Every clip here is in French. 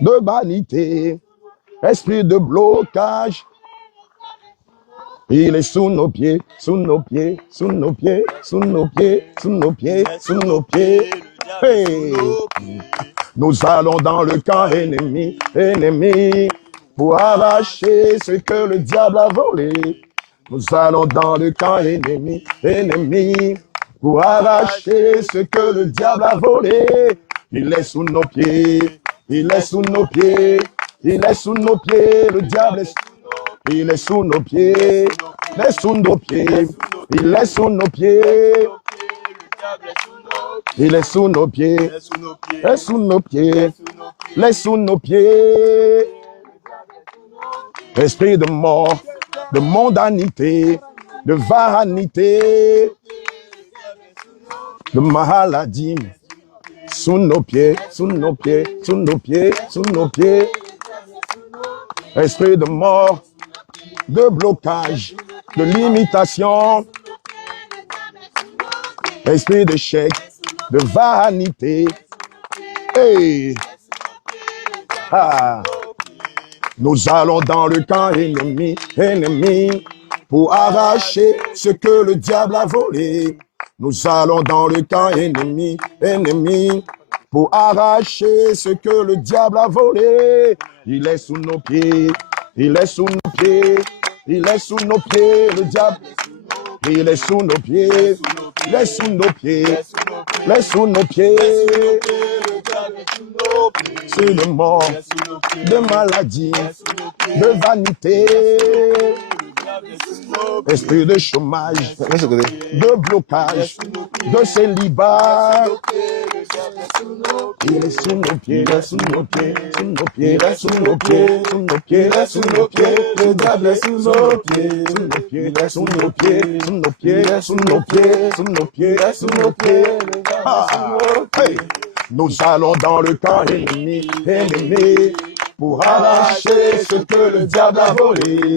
de vanité, esprit de blocage. Il est sous nos pieds, sous nos pieds, sous nos pieds, sous nos pieds, sous nos pieds, sous nos pieds. Hey! Nous allons dans le camp ennemi, ennemi, pour arracher ce que le diable a volé. Nous allons dans le camp ennemi, ennemi, pour arracher ce que le diable a volé. Il est sous nos pieds, il est sous nos pieds, il est sous nos pieds, le diable est il est sous nos pieds, il est sous nos pieds, il est sous nos pieds, il est sous nos pieds, il est sous nos pieds, il est sous nos pieds. Esprit de mort, de mondanité, de vanité, de maladie, sous nos pieds, sous nos pieds, sous nos pieds, sous nos pieds. Esprit de mort, de blocage, de limitation, esprit d'échec, de vanité. Hey! Ah! Nous allons dans le camp ennemi, ennemi, pour arracher ce que le diable a volé. Nous allons dans le camp ennemi, ennemi, pour arracher ce que le diable a volé. Il est sous nos pieds, il est sous nos pieds, il est sous nos pieds, le diable. Il est sous nos pieds, il est sous nos pieds, il est sous nos pieds. C'est de mort, de maladie, de vanité, esprit de chômage, de blocage, de célibat. Il est sous nos pieds, il est sous nos pieds, sous nos pieds, il est sous nos pieds, sous nos pieds, il est sous nos pieds, le diable est sous nos pieds, sous nos pieds, il est sous nos pieds, sous nos pieds, il est sous nos pieds, sous nos pieds, il est sous nos pieds. Hey! Nous allons dans le camp ennemi, ennemi, pour arracher ce que le diable a volé.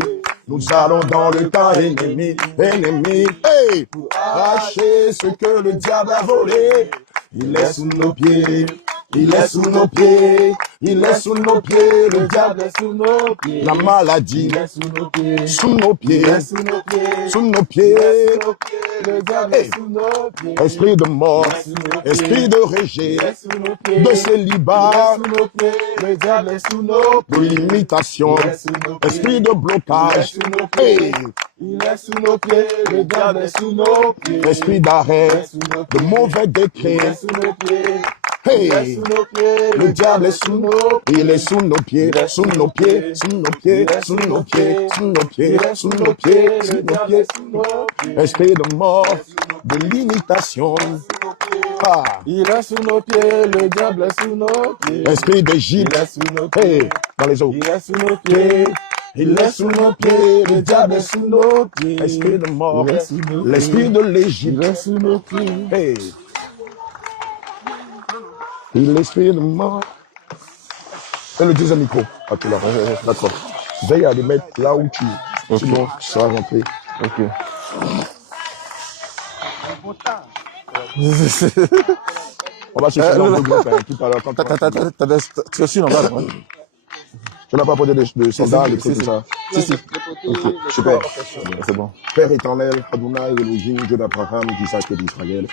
Nous allons dans le camp ennemi, ennemi, hey, pour arracher ce que le diable a volé. Il est sous nos pieds, il est sous nos pieds, il est sous nos pieds, le diable est sous nos pieds. La maladie est sous nos pieds, sous nos pieds, sous nos pieds, le diable est sous nos pieds. Esprit de mort, esprit de rejet, de célibat, le diable est sous nos pieds. De limitation, esprit de blocage, hey. Il est sous nos pieds, le diable est sous nos pieds. Esprit d'arrêt, de mauvais décrets. Hey, le diable est sous nos pieds. Il est sous nos pieds, sous nos pieds, sous nos pieds, sous nos pieds, sous nos pieds, sous nos pieds, sous nos pieds. Esprit de mort, de limitation. Ah. Il est sous nos pieds, le diable est sous nos pieds. Esprit d'Égypte, hey, dans les eaux. Il est sous nos pieds. Il est sous nos pieds, le diable est sous nos pieds. Esprit de mort, l'esprit de l'Égypte. Il est sous nos pieds. Hey. Il est l'esprit de mort. Et le deuxième micro. Ok, là, d'accord. Veille à les mettre là où tu es. Sinon, tu seras rentré. Ok. On va chercher dans le groupe tout à l'heure. Tu es sûr, en bas, ouais. Tu n'as pas posé de soldats, des trucs comme ça. Si. Ok, super. C'est bon. Père éternel, Adonai, Elohim, Dieu d'Abraham, d'Isaac et d'Israël.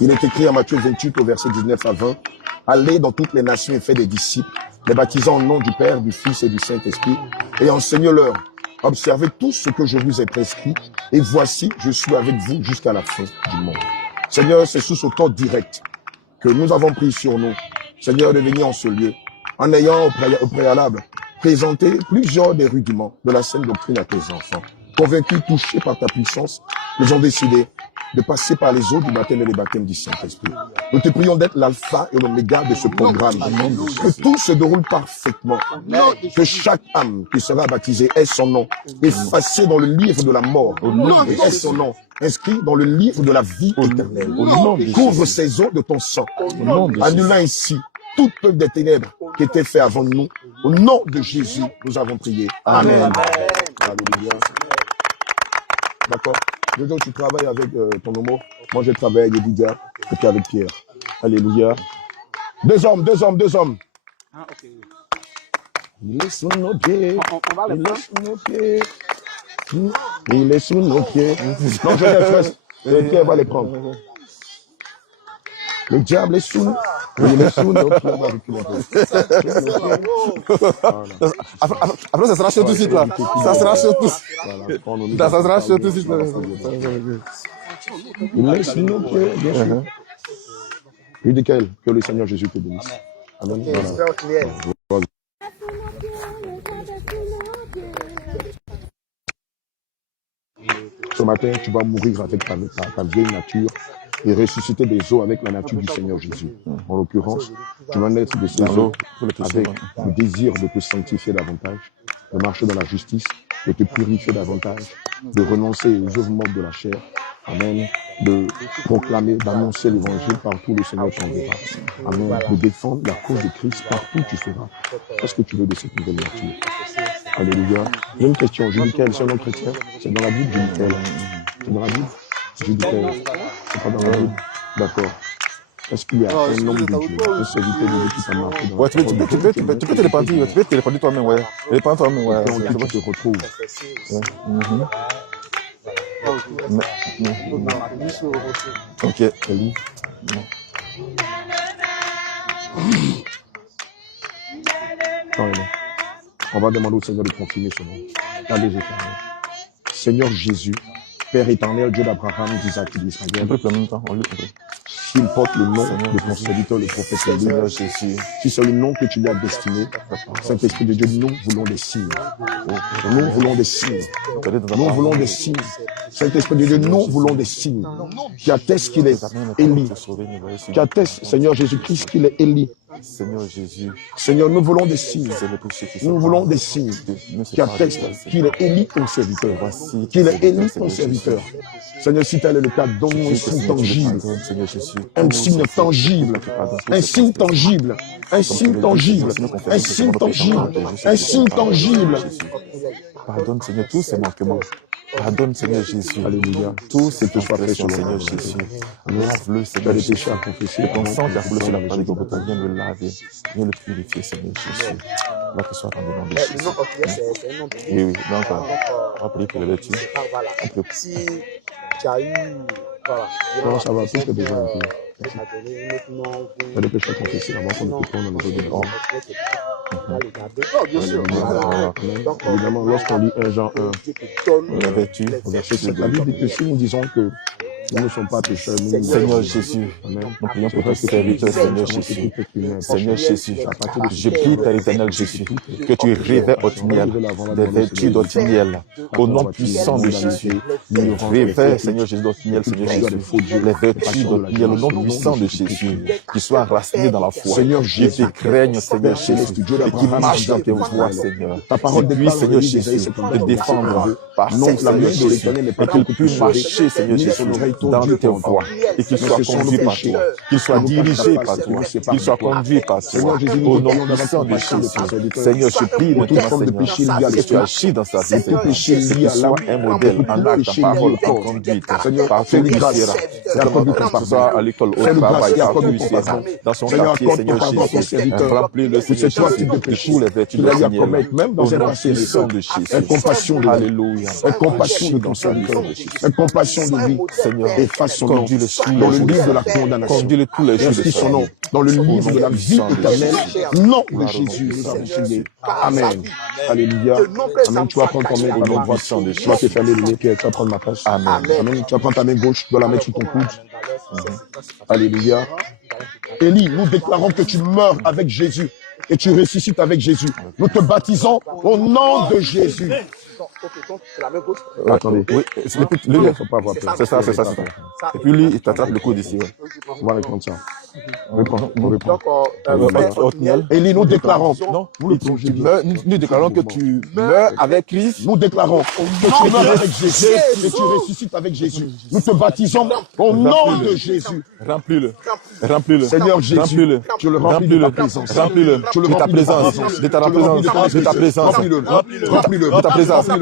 Il est écrit à Matthieu 28 au verset 19 à 20. Allez dans toutes les nations et faites des disciples, les baptisant au nom du Père, du Fils et du Saint-Esprit, et enseignez-leur. Observez tout ce que je vous ai prescrit, et voici, je suis avec vous jusqu'à la fin du monde. Seigneur, c'est sous ce temps direct que nous avons pris sur nous, Seigneur, de venir en ce lieu, en ayant au préalable présenté plusieurs des rudiments de la saine doctrine à tes enfants. Convaincus, touchés par ta puissance, ils ont décidé de passer par les eaux du baptême et les baptêmes du Saint-Esprit. Nous te prions d'être l'alpha et l'oméga de ce programme. Que tout se déroule parfaitement. Que chaque âme qui sera baptisée ait son nom effacé dans le livre de la mort. Et ait son nom inscrit dans le livre de la vie éternelle. Couvre ces eaux de ton sang. Annulant ainsi toute peuple des ténèbres qui était fait avant nous. Au nom de Jésus, nous avons prié. Amen. Alléluia. D'accord. Déjà, tu travailles avec ton homo. Moi, je travaille avec Didier et puis avec Pierre. Alléluia. Deux hommes. Ah, ok. Il est sous nos pieds. On va le Il est prendre. sous nos pieds. Il est sous nos pieds. Non, je les presse. Pierre va les prendre. Le diable est sous nous. Il est sous nos pieds. On va reculer un peu. Voilà. Après, ça sera chaud tout de suite là. Ça sera chaud tout de suite. Voilà. Prends-nous. Ça sera chaud tout de suite là. Il est sous nos pieds, bien sûr. Lui dit que le Seigneur Jésus te bénisse. Amen. Voilà. Ce matin, tu vas mourir avec ta vieille nature et ressusciter des eaux avec la nature du Seigneur Jésus. En l'occurrence, tu vas naître de ces eaux avec le désir de te sanctifier davantage, de marcher dans la justice, de te purifier davantage, de renoncer aux œuvres mortes de la chair. Amen. De proclamer, d'annoncer l'évangile partout où le Seigneur t'enverra. Amen. De défendre la cause de Christ partout où tu seras. Qu'est-ce que tu veux de cette nouvelle nature? Alléluia. J'ai une question. Judicaël, c'est un nom chrétien? C'est dans la Bible, Judicaël? C'est dans la Bible? Judicaël. C'est pas dans la Bible? D'accord. Est-ce qu'il y a un homme de Dieu, un serviteur de Dieu qui t'a marqué dans la Ouais, tu peux te répandre. Tu peux te répandre toi-même, ouais. Répandre toi-même, ouais. Quand tu te retrouves. Ok, Eli. On va demander au Seigneur de confirmer ce nom. Allez, Seigneur Jésus, Père éternel, Dieu d'Abraham, d'Isaac et On d'Israël. peut en même temps, on lui peut. S'il porte le nom de ton serviteur, le prophète Seigneur Jésus, si c'est le nom que tu lui as destiné, Saint-Esprit de Dieu, nous voulons des signes. Nous voulons des signes. Nous voulons des signes. Saint-Esprit de Dieu, nous voulons des signes qui attestent qu'il est Élie, qui attestent, Seigneur Jésus-Christ, qu'il est Élie. Seigneur Jésus, Seigneur, nous voulons des signes. nous Nous voulons des signes qui attestent qu'il est Élie ton serviteur. Qu'il est Élie ton serviteur. Seigneur, si tel est le cas, donne-nous un signe tangible. Un signe tangible. Un signe tangible. Un signe tangible. Un signe tangible. Un signe tangible. Pardonne, Seigneur, tous ces manquements. Pardonne, Seigneur Jésus. Alléluia. Tout ce que soit fait sur le Seigneur Jésus. Lave-le, Seigneur Jésus. péchés à confesser. Ton sang qui a coulé sur la croix de Golgotha, viens le laver, viens le purifier, Seigneur Jésus. Va que ce soit dans le nom de Jésus. Oui, oui. Donc, on va prier pour les vertus. Si tu as eu, voilà. Non, ça va, tout est déjà un peu. Il y a des péchés à confesser avant qu'on ne te tourne dans nos œuvres. Bien sûr. Évidemment, lorsqu'on lit 1 Jean 1, La vertu, la Bible dit que si nous disons que nous ne sommes pas pécheurs, nous Seigneur Jésus, nous prions pour ton serviteur, Seigneur Jésus. Seigneur Jésus, je prie, Père éternel Jésus, que tu révèles Othniel des vertus d'Othniel. Au nom puissant de Jésus, révèle, Seigneur Jésus, d'Othniel, Seigneur Jésus, les vertus d'Othniel, au nom puissant de Jésus, qui soient racinées dans la foi, qui te craignent, Seigneur Jésus, et qui marchent dans tes voies, Seigneur. Ta parole de Seigneur Jésus, de défendre par cette Seigneur Jésus, et qu'il puisse marcher, Seigneur Jésus, dans tes voies, et qu'il soit conduit par toi, qu'il soit dirigé par toi, qu'il soit conduit par toi, au nom puissant de Jésus. Seigneur, je prie maintenant, Seigneur, que tu agis dans sa vie, Seigneur, qu'il soit un modèle, en acte, en parole, en conduite, partout où il sera, que ce soit à l'école, au travail, partout où il sera, dans son quartier, Seigneur Jésus, remplis-le, Seigneur Jésus, de tous les vertus de Seigneur, même dans au un nom passé puissant de Jésus. compassion de Alléluia. compassion de ton serviteur, compassion de lui, Seigneur, efface son nom conduis-le dans le livre de la condamnation. Conduis-le tous les jours de Inscris sa son vie. nom dans le livre de la vie éternelle. Nom de Gloire au Jésus, nom nous avons puissant de prié. Jésus. Amen. Alléluia. Amen. Tu vas prendre ta main, Au nom droite. puissant de Tu vas te Jésus. fermer le nez, Pierre. Tu vas prendre ma place. Amen. Amen. Tu vas prendre ta main gauche, tu dois la mettre sur ton coude. Alléluia. Élie, nous déclarons que tu meurs avec Jésus et tu ressuscites avec Jésus. Nous te baptisons au nom de Jésus. Attendez. Oui, Il ne faut pas avoir peur. c'est ça. Et puis lui, il t'attrape le coude ici. Ouais. On va répondre ça. On répond. Othniel, Élie, nous déclarons. non, nous déclarons que tu meurs avec Christ. Nous déclarons que tu meurs avec Jésus et tu ressuscites avec Jésus. Nous te baptisons au nom de Jésus. Remplis-le. Seigneur Jésus, Remplis-le. tu le remplis de ta présence. Remplis-le. Tu le De ta remplis présence. De ta présence. De ta présence. Remplis-le. De ta présence.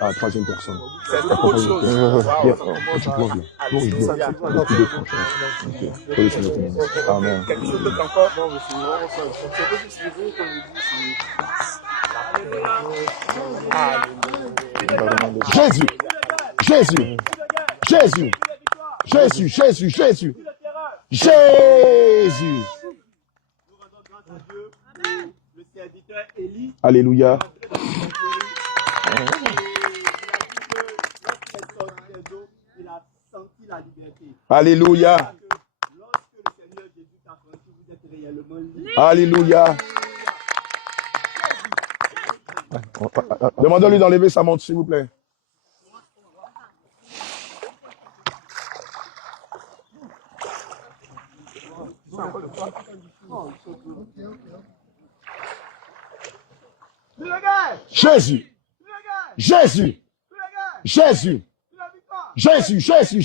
Ah, troisième personne. C'est autre chose. Pierre, quand tu plonges là, plonge bien. Plus de franchise. Ok. Prenez sur le témoin. Amen. Quelque chose d'autre encore? Non, mais c'est vraiment ça. C'est un peu plus élevé, comme je dis, Jésus, Jésus, Jésus, Jésus, Jésus, Jésus, Jésus. Nous rendons grâce à Dieu pour le serviteur Élie. Alléluia. Il a dit que lorsqu'il est sorti des eaux, il a senti la liberté. Alléluia. Lorsque le Seigneur Jésus t'a franchi, vous êtes réellement libre. Alléluia. Demandons-lui d'enlever sa montre, s'il vous plaît. Jésus, Jésus, Jésus, Jésus, Jésus, Jésus,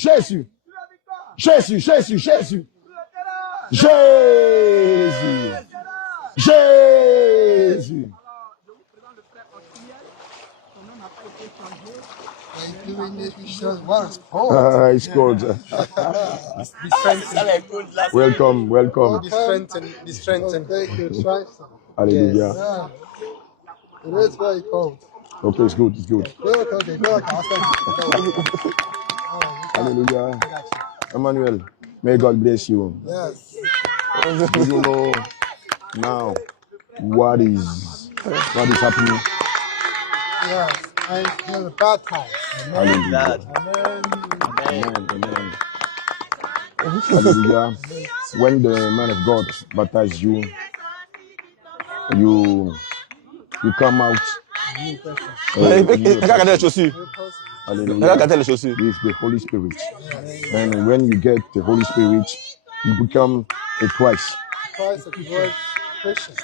Jésus, Jésus, Jésus, Jésus, Jésus. It's good. Welcome, welcome. Be strengthened. Hallelujah. yeah. It is very cold. Okay, it's good, it's good. Look, okay, look, I'll stand. Hallelujah. Emmanuel, may God bless you. Yes. Do you know now what is happening? Yes. I'm in a bad time. Hallelujah. Amen. Amen. Hallelujah. When the man of God baptizes you, you come out Regarde les chaussures. hallelujah, Regarde les chaussures. with the Holy Spirit. And when you get the Holy Spirit, you become a Christ. Christ is good Christian.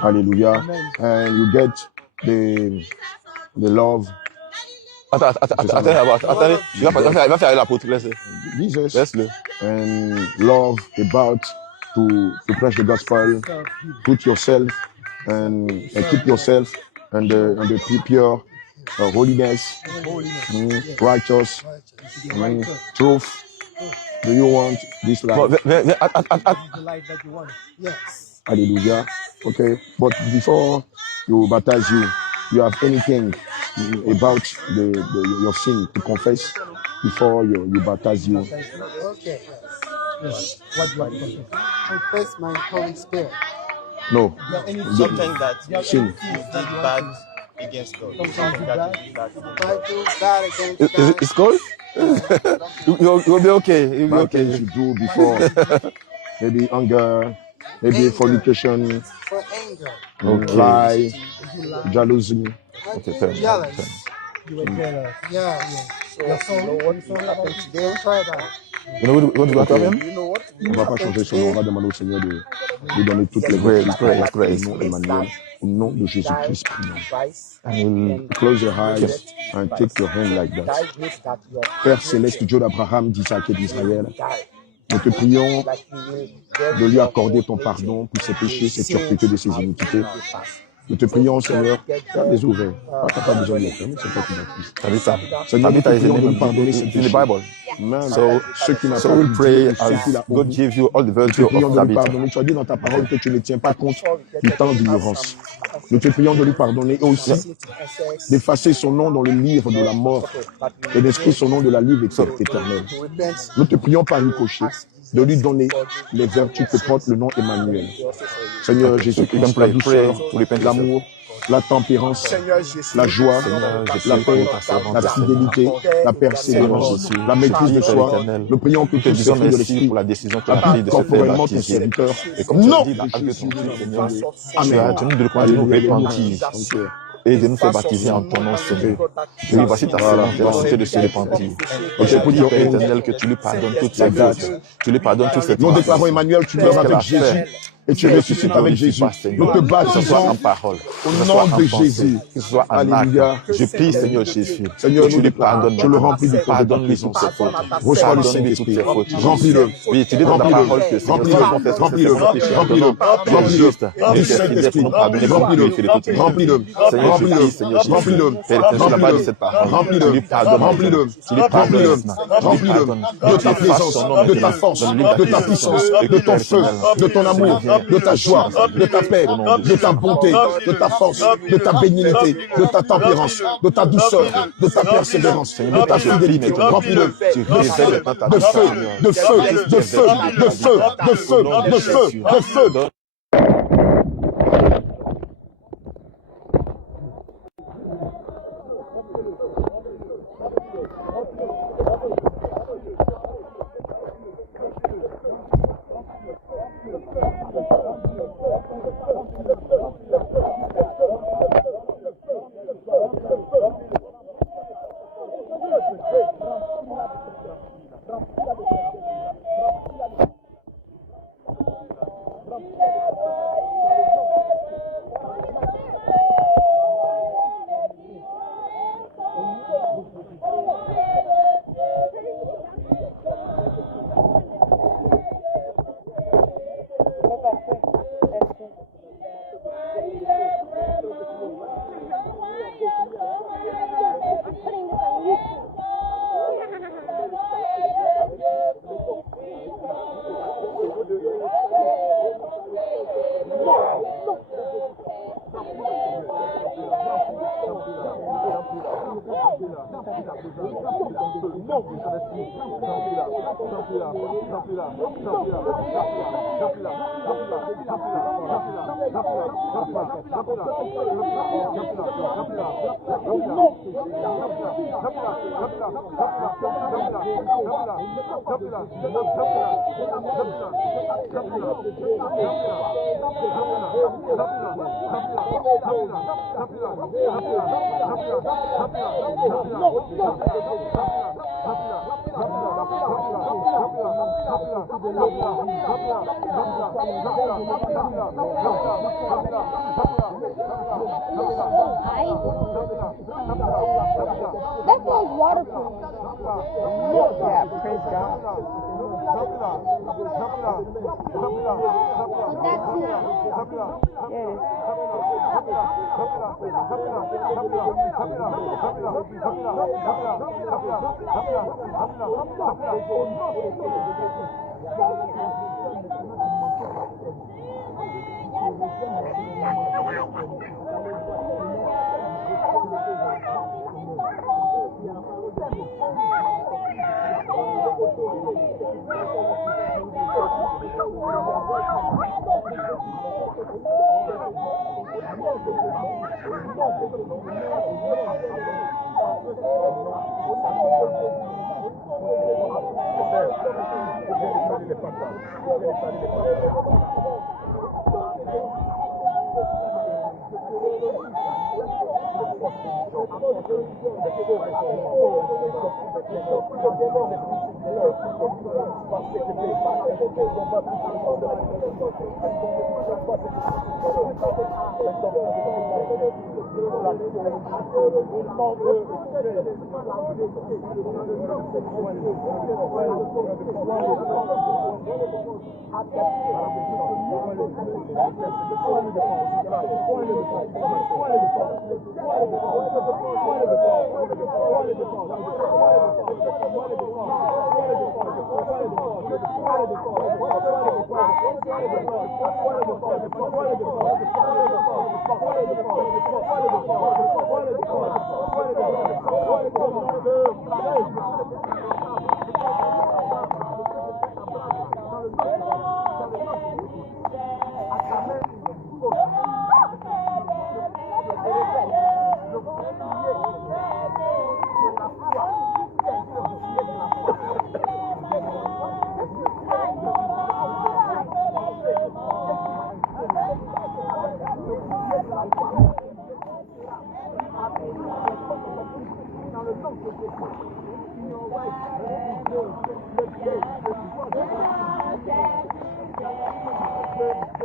Hallelujah. And you get the love. Attends, il va faire l'apôtre, laisse-le. Jesus Laisse-le. and love about to preach the gospel. Put yourself and keep yourself and the pure holiness, righteous, truth. Do you want this Bon, life? viens, The life that you want. Yes. Hallelujah. Okay, but before you baptize you have anything about your sin to confess before you baptize you. Okay. What do you want to confess? Confess my Holy Spirit. No, Something that sin. you did bad against God. Something that you did bad. If I do bad against God, It's cold? You'll be okay. You'll be Bad things okay. you do before, maybe anger, maybe Anger. fornication, for anger, Okay. lie, jealousy. I Okay, get tell me, jealous. You were jealous. Yeah. So, you know what will happen today? Don't try that. You know what you got to him? You know what On will ne va pas happen changer son nom, on today? va demander au Seigneur de donner toutes les Grace, grâces grace, au grace. nom Emmanuel, au nom de Jésus-Christ. Christ And Close your eyes and take your hand like that. died with that you are Père céleste, Dieu d'Abraham, d'Isaac et d'Israël, died. nous te prions Like you will get de lui your accorder ton own pardon pour ses péchés, ses sins turpités, de ses out iniquités. of the past. Nous te prions, Seigneur, garde les ouverts. Tu n'as pas besoin de les fermer, c'est toi qui baptises. Tabitha. Seigneur, nous te Tabitha is prions de nous in pardonner the ses in the péchés. Bible. Même So, ceux qui n'ont so pas we pu pray dire, ceux qui as l'ont God oublié. give you all the Nous te virtue prions of de lui Tabitha. pardonner. Tu as dit dans ta parole que tu ne tiens pas compte du temps d'ignorance. Nous te prions de lui pardonner et aussi d'effacer son nom dans le livre de la mort et d'inscrire son nom de la livre éternelle. Nous te prions par ricochet de lui donner les vertus que porte le nom Emmanuel. Seigneur Jésus-Christ, la douceur, l'amour, la tempérance, la joie, la paix, la fidélité, la persévérance, la maîtrise de soi. Nous prions que Nous te tout ce disons fruit de merci l'esprit pour la décision que tu as prise habite de se faire corporellement ton baptiser. serviteur. Et comme tu Non, as dit, avec ton Fils, Seigneur, tu Amen. as tenu de le conduire nous repentir et de nous faire baptiser en ton nom, Seigneur. Oui, voici ta servante, elle a cité de se repentir. Et je prie, Père éternel, que tu lui pardonnes toutes ses fautes. Tu lui pardonnes toutes ses Nous déclarons, transgressions. Emmanuel, tu Tout meurs ce qu'elle a avec Jésus. fait, Et tu ressuscites avec Jésus. Nous te baptisons en parole, au nom de Jésus. que ce soit en Alléluia. acte. Je prie, Seigneur Jésus, Seigneur, que tu nous lui déclarons, pardonnes. tu le remplis du Pardonne-lui toutes ses fautes. Reçois le Pardonne-lui toutes ses Saint-Esprit. fautes. Remplis-le. Oui, tu dis dans ta parole que Seigneur, Remplis-le. si on confesse Remplis-le. nos péchés, Remplis-le. tu es juste et tu es fidèle pour nous pardonner, pour nous purifier de toute iniquité. Remplis-le. Seigneur, je prie, Seigneur Jésus, Remplis-le. Père éternel, sur la base de cette parole, tu lui pardonnes, Remplis-le. tu lui pardonnes, Remplis-le. De ta présence, de ta force, de ta puissance, de ton feu, de ton amour, de ta joie, de ta paix, de ta bonté, de ta force, de ta bénignité, de ta tempérance, de ta douceur, de ta persévérance, de ta fidélité. Remplis-le de feu, de feu, de feu, de feu, de feu, de feu, de feu, de feu. That was waterproof. Yeah, praise God. But that's not. Yeah,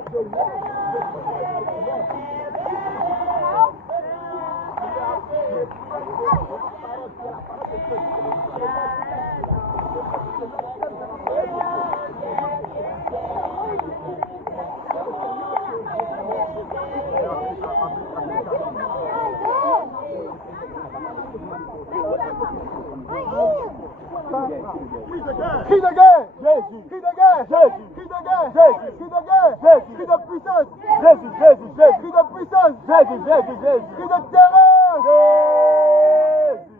it is. Cri de guerre, Jésus. Cri de guerre, Jésus. Cri de guerre, Jésus. Cri de guerre, Jésus. Cri de puissance, Jésus, Jésus, Jésus. Cri de puissance, Jésus, Jésus, Jésus. Cri de terreur, Jésus.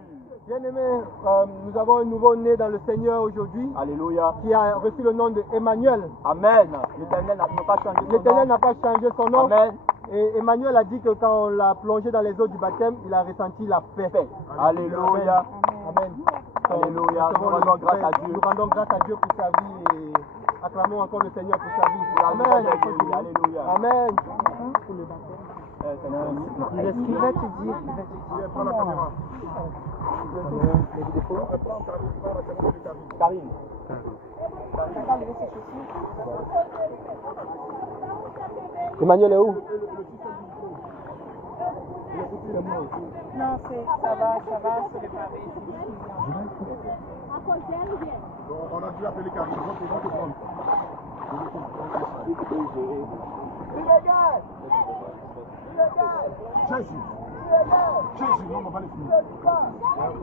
Bien-aimés, nous avons un nouveau-né dans le Seigneur aujourd'hui. Alléluia. Qui a reçu le nom de Emmanuel. Amen. L'Éternel n'a pas changé son nom. L'Éternel n'a pas changé son nom. Amen. Et Emmanuel a dit que quand on l'a plongé dans les eaux du baptême, il a ressenti la paix. Alléluia. Amen. Alléluia. Nous rendons grâce à Dieu. Nous rendons grâce à Dieu pour sa vie et acclamons encore le Seigneur pour sa vie. Amen. Alléluia. Amen. Il va te dire. Prends la caméra. Karine. Emmanuel est où? Non, ça va se préparer. On a dû appeler Karine. On va te prendre. Jésus. Jésus, non, on va les finir.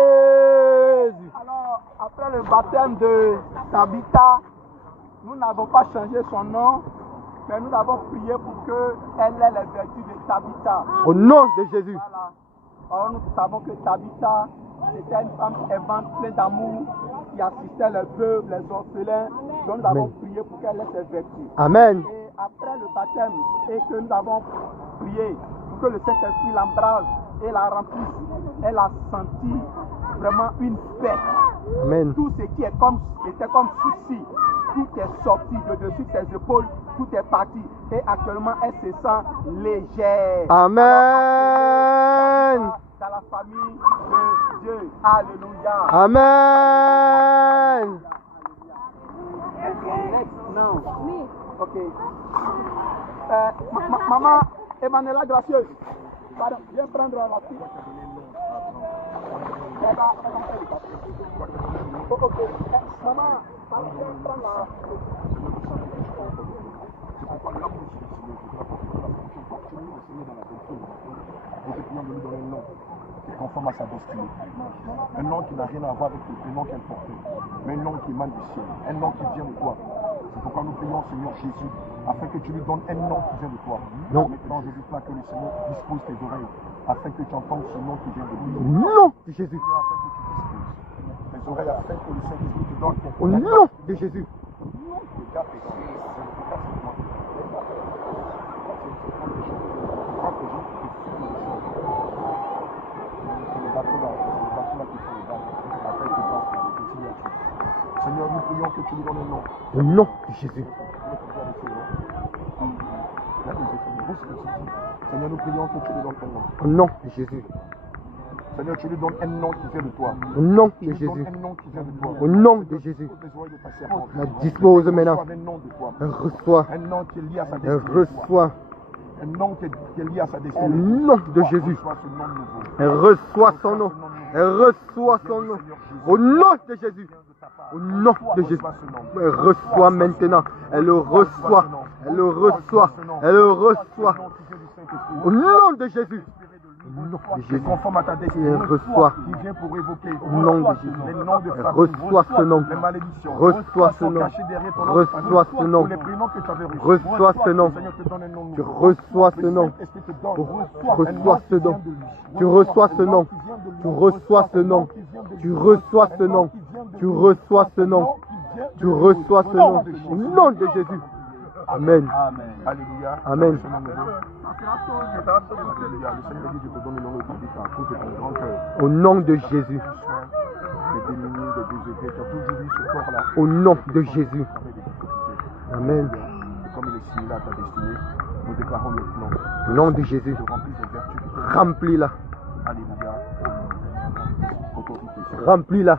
Jésus. Alors, après le baptême de Tabitha, nous n'avons pas changé son nom, mais nous avons prié pour qu'elle ait les vertus de Tabitha. Au nom de Jésus. Voilà. Or, nous savons que Tabitha, c'était une femme aimante, pleine d'amour, qui assistait les veuves, les orphelins. Donc, nous avons prié pour qu'elle ait ses vertus. Amen. Et après le baptême, et que nous avons prié pour que le Saint-Esprit l'embrase et la remplisse, elle a senti vraiment une paix. Amen. Tout ce qui était comme souci, tout est sorti de dessus ses épaules, tout est parti. Et actuellement, elle se sent légère. Amen. Dans la famille de Dieu. Alléluia. Amen. Non. Ok. Maman Emmanuela Gracieuse, pardon, viens prendre la fille. Ok. Maman, viens prendre la conforme à sa destinée. Un nom qui n'a rien à voir avec le prénom qu'elle portait, mais un nom qui émane du ciel, un nom qui vient de toi. C'est pourquoi nous prions, Seigneur Jésus, afin que tu lui donnes un nom qui vient de toi. Non. Maintenant, je dis pas que le Seigneur dispose tes oreilles, afin que tu entendes ce nom qui vient de lui. Au nom de Jésus. Afin que tu disposes tes oreilles, afin que le Saint-Esprit te donne. Au nom de Jésus. Seigneur, nous prions que tu lui donnes un nom. Au nom de Jésus. Seigneur, nous prions que tu lui donnes un nom. Au nom de Jésus. Seigneur, tu lui donnes un nom qui vient de toi. Au nom de Tu lui donnes Jésus. un nom qui vient de toi. Au nom de Jésus. La dispose maintenant. Un nom de toi. Elle reçoit. Un nom qui est lié à sa Elle destinée. reçoit. Un nom qui est lié à sa Au destinée. nom de Jésus. Reçois ce nom nouveau. Elle reçoit son nom. Elle reçoit son nom. Au nom de Jésus. Au nom de Jésus. Elle reçoit maintenant. Elle le reçoit. Elle le reçoit. Elle le reçoit. Au nom de Jésus. Au nom de Jésus. Conforme à ta destinée. Elle reçoit. Qui vient pour évoquer. Au nom de Jésus. Les noms de Elle famille. reçoit ce nom. Les malédictions. Reçois ce nom. Cachés derrière ton nom. Reçois ce nom. Pour les prénoms que tu avais reçus. Reçois ce nom. Le Seigneur te donne un nom Tu nouveau. reçois ce nom. Esprit te donne. Reçois ce nom. Tu reçois ce nom. Tu reçois ce nom. Tu reçois ce nom. Tu reçois ce nom. Tu reçois ce nom. Au nom de Jésus. Amen. Alléluia. Amen. Alléluia. Le Seigneur dit, je te donne le nom de Tabitha à cause de ton grand cœur. Au nom de Jésus. Des démunis, des désœuvrés, tu as toujours eu ce corps-là. Au nom de Jésus. Amen. Et comme il est similaire à ta destinée, nous déclarons maintenant. Au nom de Jésus. Tu remplis des vertus qui te Remplis-la. Alléluia. Autorité. Remplis-la.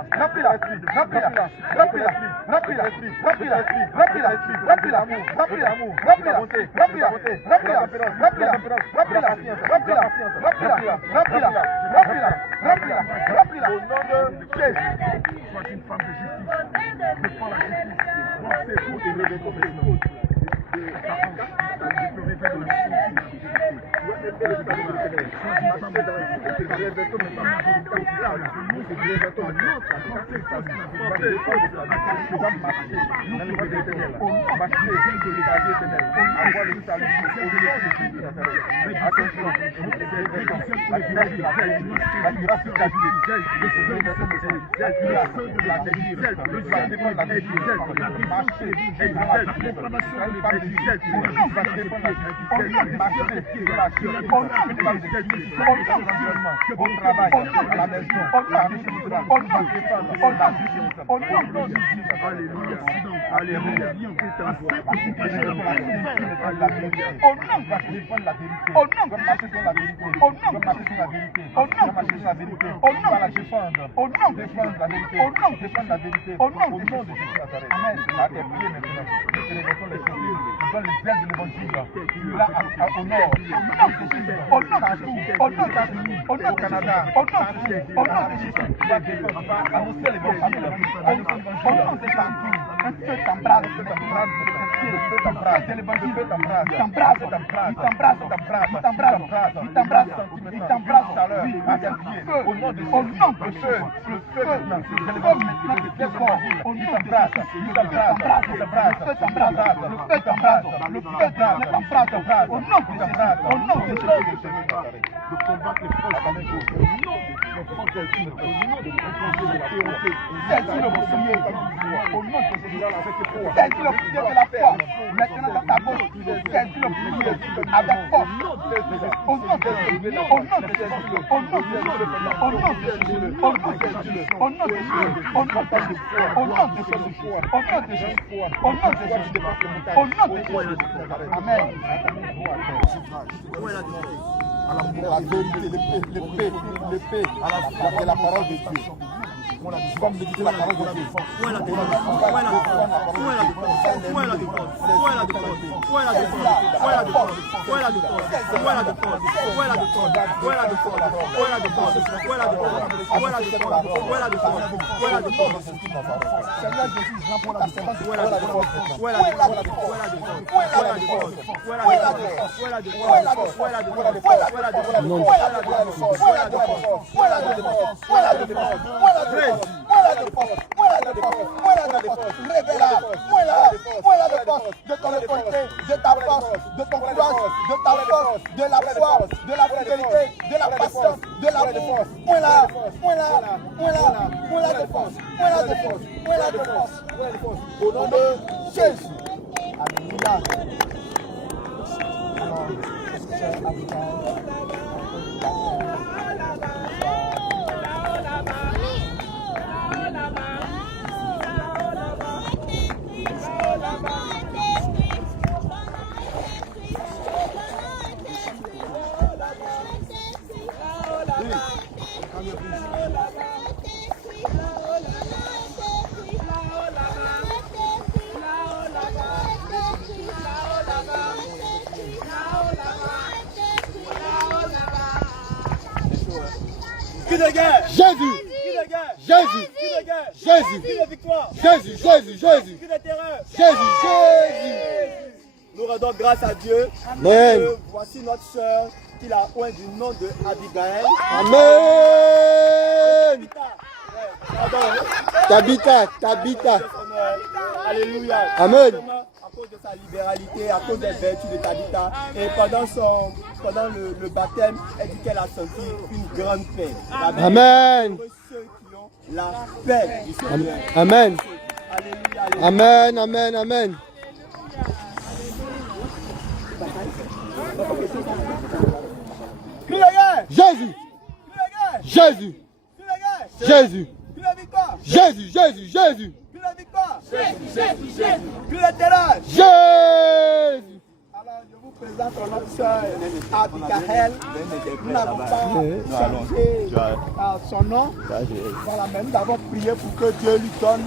La vérité, l'épée, c'est la parole de Dieu. Comme le dit la parole de Dieu. De ton autorité, de ta force, de ton courage, de ta force, de la foi, de la fidélité, de la patience, de l'amour. Point la défense, point la défense. Au nom de Jésus. Alléluia. Cri de guerre! Jésus, Cri de guerre! Jésus, Cri de guerre! Jésus, Cri de victoire! Jésus, Jésus, Jésus, Cri de terreur! Jésus, Jésus. Nous rendons grâce à Dieu. Amen. Voici notre sœur qui l'a oint du nom de Abigail. Amen. Tabitha, Tabitha. Alléluia. Amen. À cause de sa libéralité, à cause des vertus de Tabitha. Et pendant le baptême, elle dit qu'elle a senti une grande paix. Amen. Pour ceux qui ont la paix du Seigneur. Amen. Alléluia. Alléluia. Amen, amen, amen. Crie de guerre! Jésus, Crie de guerre! Jésus, Crie de guerre! Jésus, Crie de victoire! Jésus, Jésus, Jésus, Crie de victoire! Crie de terreur! Jésus. Alors je vous présente notre sœur Abigail. Nous n'avons pas changé son nom. Voilà, mais nous avons prié pour que Dieu lui donne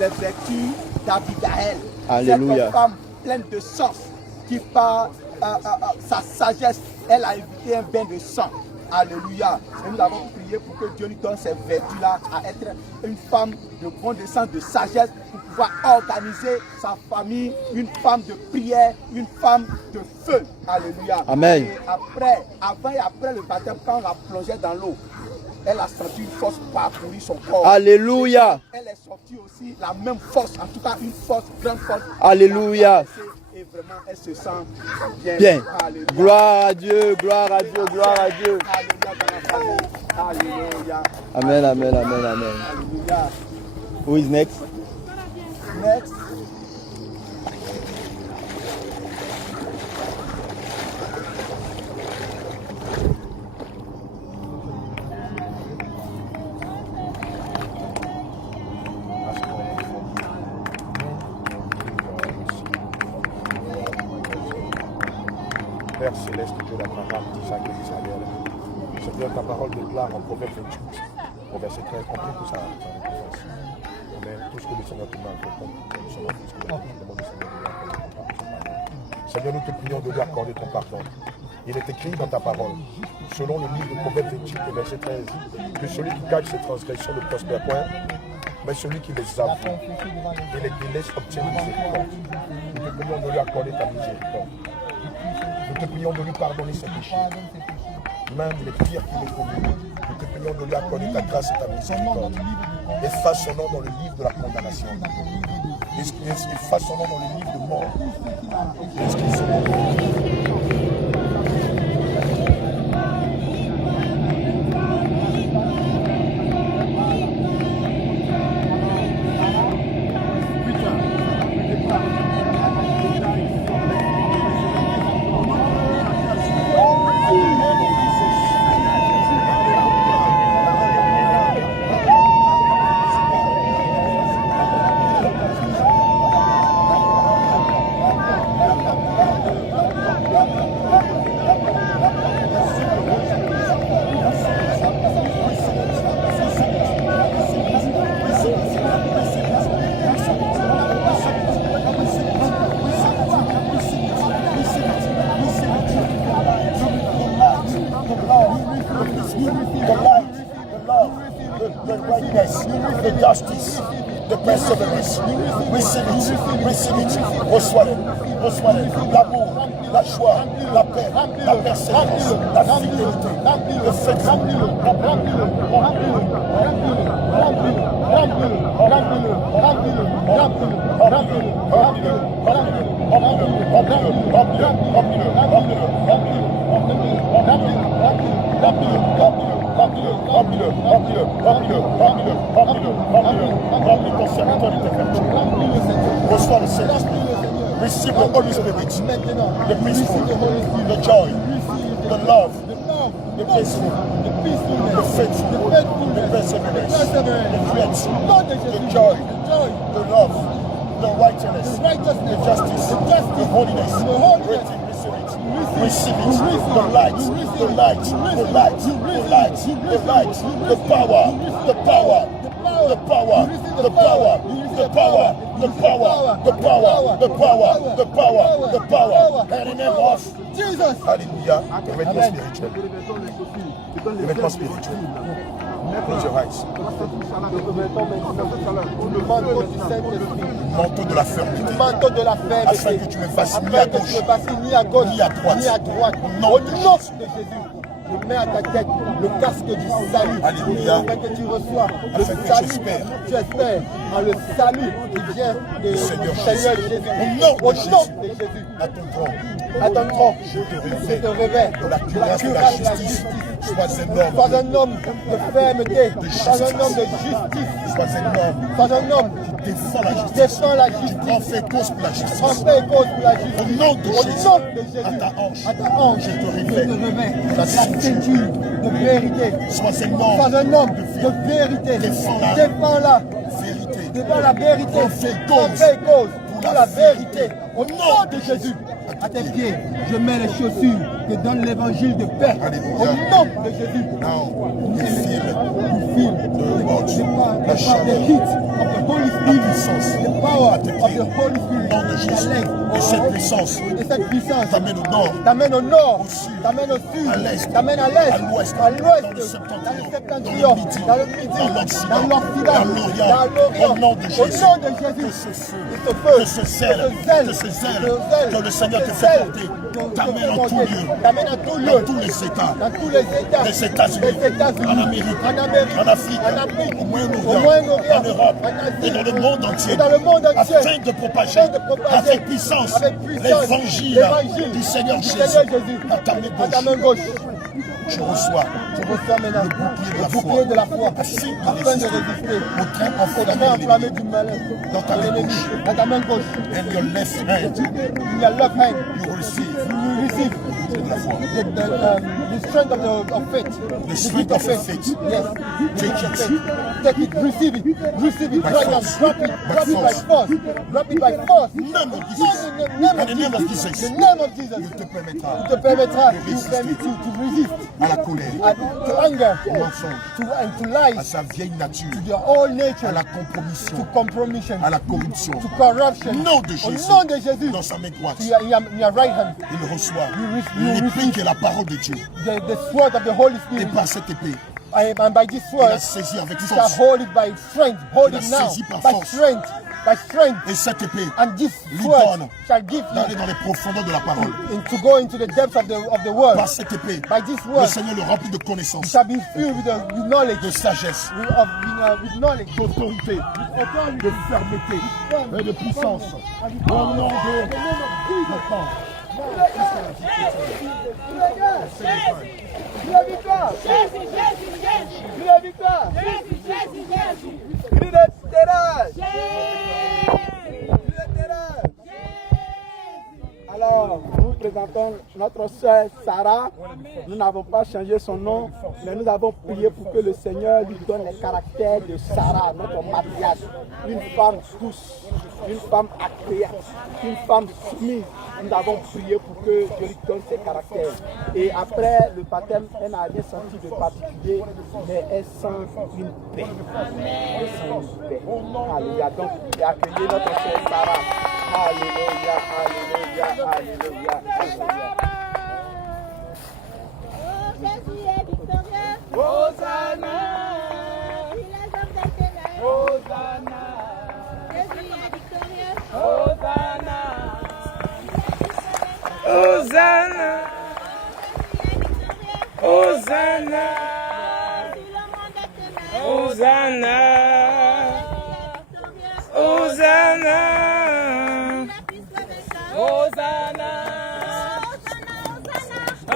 les vertus d'Abigail. Alléluia. Cette femme pleine de sens qui par sa sagesse, elle a évité un bain de sang. Alléluia. Et nous avons prié pour que Dieu lui donne ces vertus-là à être une femme de bon descente, de sagesse, pour pouvoir organiser sa famille, une femme de prière, une femme de feu. Alléluia. Amen. Et après, avant et après le baptême, quand on la plongeait dans l'eau, elle a senti une force parcourir son corps. Alléluia. Elle est sortie aussi la même force, en tout cas une force, grande force. Alléluia. Et vraiment, elle se sent bien. Bien. Alléluia. Gloire à Dieu, gloire à Dieu, gloire à Dieu. Alléluia. Amen, amen, amen, amen. Alléluia. Who is next? Next. Père céleste, Dieu d'Abraham, d'Isaac et d'Israël. Seigneur, ta parole déclare en Proverbe 28, au verset 13, on prie pour sa récompense. Amen. Tout ce que le Seigneur te demande, nous sommes en plus que nous demandons, Seigneur, de lui accorder ton pardon. Seigneur, nous te prions de lui accorder ton pardon. Il est écrit dans ta parole, selon le livre de Proverbe 28, verset 13, que celui qui cache ses transgressions ne prospère point, mais celui qui les avoue et les délaisse obtient miséricorde. Nous te prions de lui accorder ta miséricorde. Nous te prions de lui pardonner ses péchés, même les pires qu'il ait commis. Nous te prions de lui accorder ta grâce et ta miséricorde. Efface son nom dans le livre de la condamnation. Efface son nom dans le livre de mort. Inscris son nom dans le livre. The justice, the perseverance. Receive it, reçois-le, l'amour, la joie, la paix, la persévérance, la fidélité, le fait remplis ton serviteur de tes vertus. Reçois le Saint-Esprit. Receive the Holy Spirit, the peaceful, the joy, the love, the peaceful, the faithful, the perseverance, the great, the joy, the love, the righteousness, the justice, the holiness, waiting. Receive it, the light, the light, the light, the light, the light, the power, the power, the power, the power, the power, the power, the power, the power, the power, the power, in the name of Jesus. Alléluia. Revêtement spirituel. Revêtement spirituel. Close your eyes. Manteau de la fermeté. Manteau de la fermeté. Afin que tu ne fasses ni à gauche, ni à droite. Au nom de Jésus. Je mets à ta tête le casque du salut. Alléluia. Afin que tu reçois le Afin que salut. tu espères en le salut qui vient de Seigneur Jésus. Au nom de Jésus. À ton trône. À ton trône. Je Je te te révèle de la cuirasse de la justice. Sois un homme de fermeté. Sois un homme de justice. Sois un homme. Sois un homme qui défend la justice. Défends la justice. Tu prends fait cause pour la justice. Prends fait cause pour la justice. Au nom de Jésus. Au nom de Jésus. À ta hanche. Je te révèle. La ceinture de vérité. Sois un homme de vérité. Défends-la. Défends la vérité. Prends fait cause pour la vérité. Au nom de Jésus. À tes pieds, je mets les chaussures que donne l'évangile de paix. Au nom de Jésus. Now, you feel You feel the watch, la the chaleur, heat of the Holy la Spirit. puissance, The power of the Holy Spirit. au nom de Jésus. Et cette puissance Et cette puissance t'amène au nord, t'amène au nord, au sud, t'amène au sud, à l'est, t'amène à l'est, à l'ouest, dans le dans le septentrion, septentrion, dans le midi, dans dans l'Occident, l'Occident, dans l'Orient, au nom de Jésus. au nom de Jésus, Que ce feu, ce feu, que ce zèle, que le Seigneur te fait porter, t'amène en tout lieu, dans tous les États, les États-Unis, en Amérique, en Afrique, au Moyen-Orient, en Europe et dans le monde entier, afin de propager avec puissance l'évangile du Seigneur Jésus à ta main gauche. Je reçois maintenant le bouclier de la foi afin de résister au train enflammé du malheur dans ta main gauche. And your left hand, you will receive the strength of faith. the strength of faith. Yes. Take it. Take it, receive it, By drag it, force. drop it by force, drop it by force. Name of Jesus. In the name of Jesus. The name of Jesus. Il te permettra Te permettra de résister to resist à la colère, to anger, au mensonge, to à lies, sa vieille nature, to your whole nature, à la to compromission, compromission, à la corruption. to corruption. Nom de Au Jésus. nom de Jésus, Dans sa main droite, to your right hand, il reçoit you l'épée qui est la parole de Dieu. the sword of the Holy Et Spirit. par cette épée, And by this il a sword, saisi avec you shall force. hold it by strength. Hold Il it a now. saisi par By force. strength. By strength. Et cette épée And this lui sword donne shall give d'aller you dans les profondeurs de la parole. to go into the depths of the word. Par cette épée, By this le word, Seigneur le remplit de you connaissances, shall be filled with the knowledge, de sagesse, with knowledge, d'autorité, de fermeté et de puissance. Au nom de maintenant. La victoire! Jésus, Jésus, Jésus! La victoire! Jésus, Jésus, Jésus! Cri de terreur! Jésus! Cri de terreur! Alors, nous présentons notre sœur Sarah. Nous n'avons pas changé son nom, mais nous avons prié pour que le Seigneur lui donne les caractères de Sarah, notre matriarche. Une femme douce, une femme agréable, une femme soumise. Nous avons prié pour que Dieu lui donne ses caractères. Et après le baptême, elle n'a rien senti de particulier, mais elle sent une paix. Elle sent une paix. Alléluia. Donc, accueillez notre sœur Sarah. Alléluia, alléluia, alléluia, alléluia. Oh, Jésus est victorieux! Hosanna, Il est l'homme des ténèbres! Hosanna, Jésus est victorieux! Hosanna, Hosanna! Hosanna, Hosanna, Hosanna, Hosanna, Hosanna,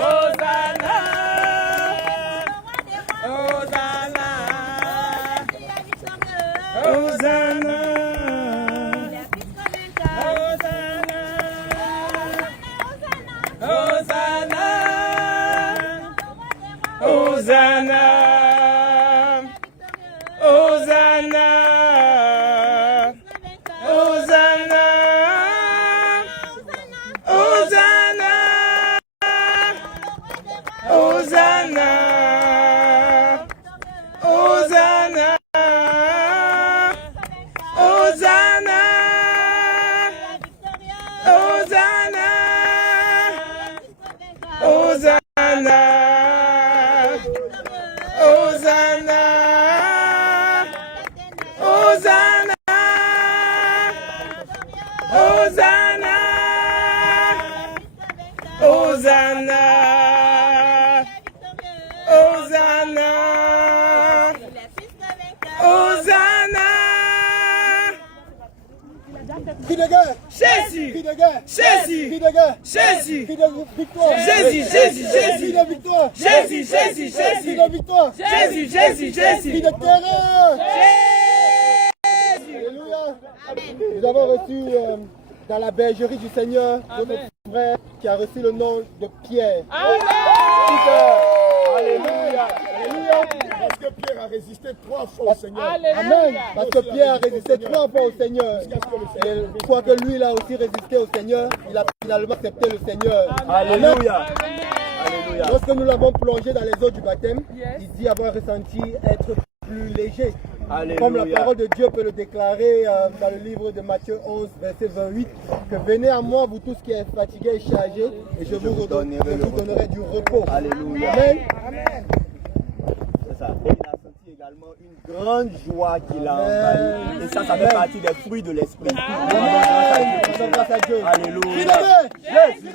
Hosanna, Hosanna. Hosanna, Hosanna, Hosanna, Hosanna, Hosanna, Hosanna, Hosanna, Hosanna, Hosanna. Cri de guerre! Jésus! Cri de guerre! Jésus! Cri de guerre! Jésus! Cri de victoire! Jésus, Jésus, Jésus! Cri de victoire! Jésus, Jésus, Cri Jésus! de victoire! Jésus, Jésus, Cri Jésus! de terreur! Jésus! Alléluia! Nous avons reçu dans la bergerie du Seigneur notre frère qui a reçu le nom de Pierre. Amen! Alléluia! Alléluia! Parce que Pierre a résisté 3 fois au Seigneur. Amen. Parce que Pierre a résisté 3 fois au Seigneur. Et je crois que lui, il a aussi résisté au Seigneur. Il a finalement accepté le Seigneur. Alléluia. Lorsque nous l'avons plongé dans les eaux du baptême, il dit avoir ressenti être plus léger. Alléluia. Comme la parole de Dieu peut le déclarer dans le livre de Matthieu 11, verset 28, que venez à moi, vous tous qui êtes fatigués et chargés, et je vous donnerai du repos. Alléluia. Amen. C'est ça. Et il a senti également une grande joie qui l'a envahi. Et ça fait partie des fruits de l'esprit. Grâce à Dieu. Alléluia. Jésus,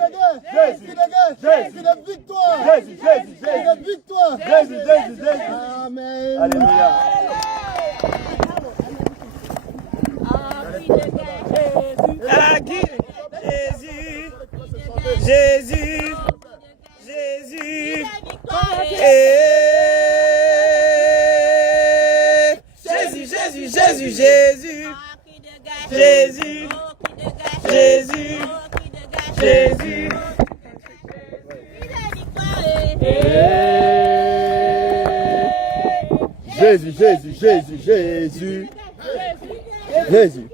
Jésus, Jésus, de victoire. Jésus, Jésus, De victoire. Jésus, Jésus, Jésus. Amen. Alléluia. Jésus, Jésus, Jésus, Jésus, Jésus, Jésus, Jésus, Jésus, Jésus. Jésus, Jésus, Jésus, Jésus. Jésus.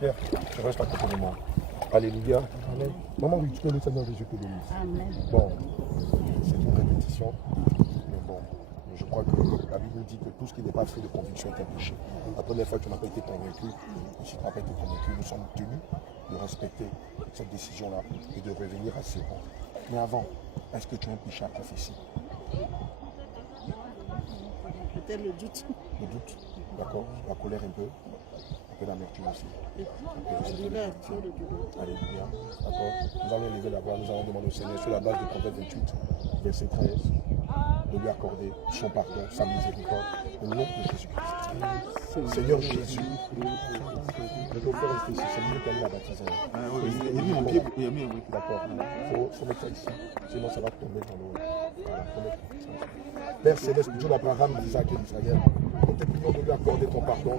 Père, tu restes à côté de moi. Alléluia. Amen. Maman, oui, que le Seigneur Jésus te bénisse. Amen. Bon, c'est une répétition, mais bon, je crois que la Bible dit que tout ce qui n'est pas fait de conviction est un péché. La première fois que tu n'as pas été convaincu, et si tu n'as pas été convaincu, nous sommes tenus de respecter cette décision-là et de revenir à ses rangs. Mais avant, est-ce que tu as un péché à prophétie? Peut-être le doute. Le doute, d'accord. La colère un peu d'amertume aussi. Alléluia. D'accord. Nous allons lever la voix, nous allons demander au Seigneur sur la base de Proverbe 28, verset 13, de lui accorder son pardon, sa miséricorde, au nom de Jésus-Christ. Seigneur Jésus, je peux faire rester ici, c'est lui qui a mis la baptisée. Il a mis mon pied, il a mis un pied, d'accord. Il faut mettre ça ici, sinon ça va tomber dans l'eau. Père Céleste, Dieu d'Abraham, d'Isaac et d'Israël, nous te prions de lui accorder ton pardon,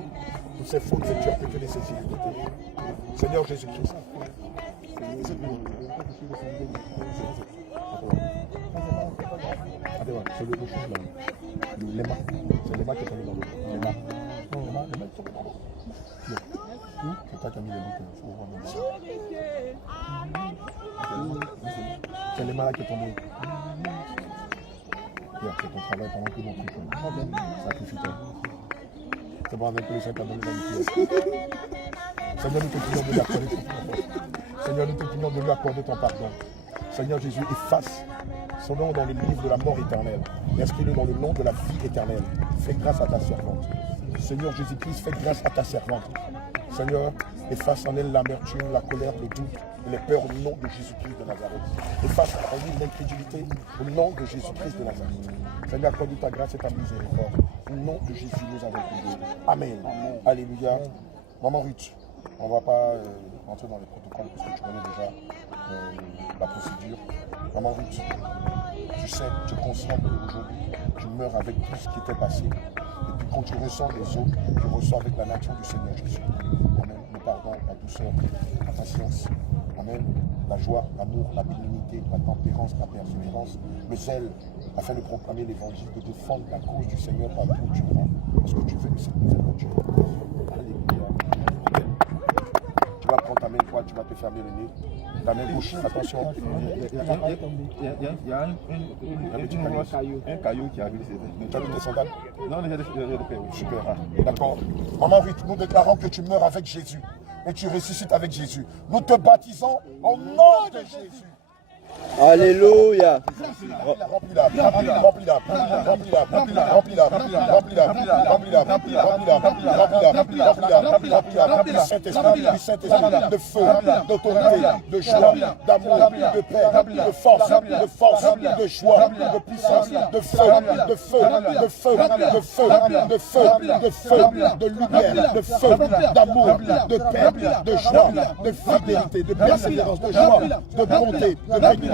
toutes ces fautes que tu as pu te laisser s'illiter. Seigneur Jésus-Christ, c'est le bouchon là. L'éma. C'est l'éma qui est tombé dans l'eau. L'éma. L'éma est tombé dans l'eau. C'est toi qui as mis les bouts. C'est l'éma là qui est tombé. Pierre, c'est ton travail pendant que mon truc. Sacrifie-toi. C'est bon avec le Seigneur t'a donné la pièce. Seigneur, nous te prions de lui accorder ton pardon. Seigneur, nous te prions de lui accorder ton pardon. Seigneur Jésus, efface son nom dans le livre de la mort éternelle. Inscris-le dans le nom de la vie éternelle. Fais grâce à ta servante. Seigneur Jésus-Christ, fais grâce à ta servante. Seigneur, efface en elle l'amertume, la colère, le doute et les peurs au nom de Jésus-Christ de Nazareth. Efface en lui l'incrédulité au nom de Jésus-Christ de Nazareth. Seigneur, accorde ta grâce et ta miséricorde. Au nom de Jésus, nous avons prié. Amen. Alléluia. Maman Ruth, on ne va pas rentrer dans les protocoles parce que tu connais déjà la procédure. Maman Ruth, tu sais, tu es conscient qu'aujourd'hui, tu meurs avec tout ce qui était passé. Et puis quand tu ressens les eaux, tu ressens avec la nature du Seigneur Jésus. Amen. Le pardon, la douceur, la patience. Amen. La joie, l'amour, la bénignité, la tempérance, la persévérance, le zèle, afin de proclamer l'évangile, de défendre la cause du Seigneur partout où tu vas. Parce que tu veux que cette nouvelle aventure. Alléluia. Tu vas prendre ta main droite, tu vas te fermer le nez. Ta main gauche, attention. Il y a un caillou qui arrive. Tu as mis tes sandales? Non, il y a des super. D'accord. Maman Ruth, nous déclarons que tu meurs avec Jésus et tu ressuscites avec Jésus. Nous te baptisons au nom de Jésus. Alléluia. Remplis-la, remplis-la, remplis-la, remplis-la, remplis-la, remplis-la, remplis-la, remplis-la, remplis-la, remplis-la, Saint-Esprit, de feu, d'autorité, de joie, d'amour, de paix, de force, de joie, de puissance, de feu, de feu, de feu, de feu, de feu, de feu, de lumière, de feu, d'amour, de paix, de joie, de fidélité, de persévérance, de joie, de bonté, de bénédiction,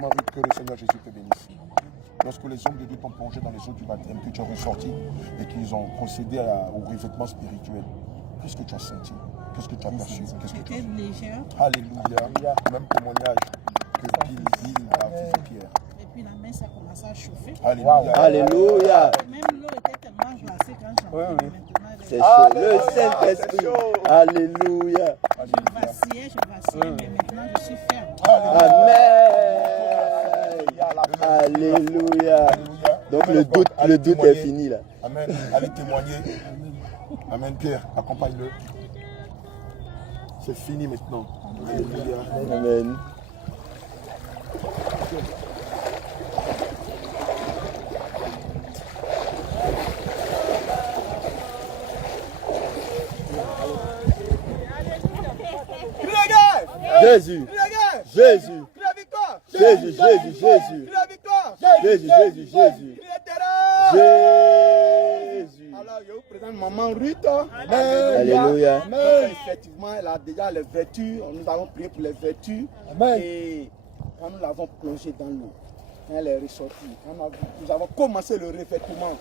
Maman Ruth, que le Seigneur Jésus te bénisse. Lorsque les hommes de Dieu t'ont plongé dans les eaux du baptême, que tu as ressorti et qu'ils ont procédé au revêtement spirituel, qu'est-ce que tu as senti? Qu'est-ce que tu as perçu? Qu'est-ce que tu as vu? Légère. Alléluia. Même témoignage que Bill a fait Pierre. Et puis la main, ça commençait à chauffer. Alléluia. Alléluia. Même l'eau était tellement glacée quand j'en pris. C'est chaud. Le Saint-Esprit. Alléluia. Je vacillais, mais maintenant je suis ferme. Amen. Alléluia. Donc le doute est fini là. Amen. Allez témoigner. Amen. Pierre, accompagne-le. C'est fini maintenant. Alléluia. Amen. Jésus, Jésus, Jésus, Jésus, Jésus, Jésus, Jésus, Jésus, Jésus. Alors, je vous présente Maman Ruth. Alléluia. Effectivement, elle a déjà les vertus. Nous avons prié pour les vertus. Et quand nous l'avons plongée dans l'eau, elle est ressortie. Quand nous avons commencé le revêtement,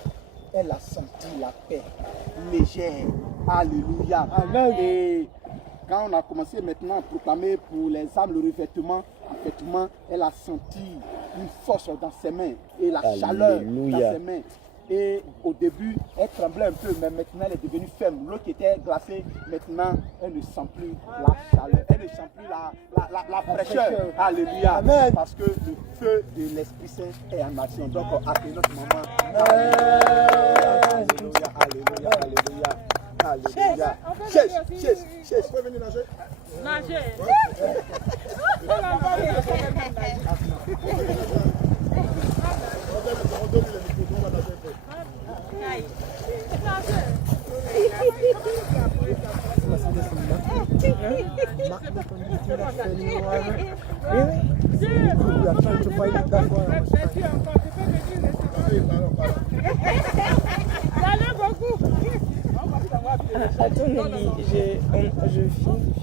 elle a senti la paix légère. Alléluia. Et quand on a commencé maintenant à proclamer pour les âmes le revêtement, effectivement, elle a senti une force dans ses mains et la chaleur dans ses mains. Et au début, elle tremblait un peu, mais maintenant elle est devenue ferme. L'eau qui était glacée, maintenant elle ne sent plus la chaleur, elle ne sent plus la fraîcheur. Alléluia. Amen. Parce que le feu de l'Esprit Saint est en action. Donc, accueillons notre maman. Alléluia, alléluia, alléluia. Alléluia. Chaise, vous pouvez venir nager? Nager. Attends, je filme.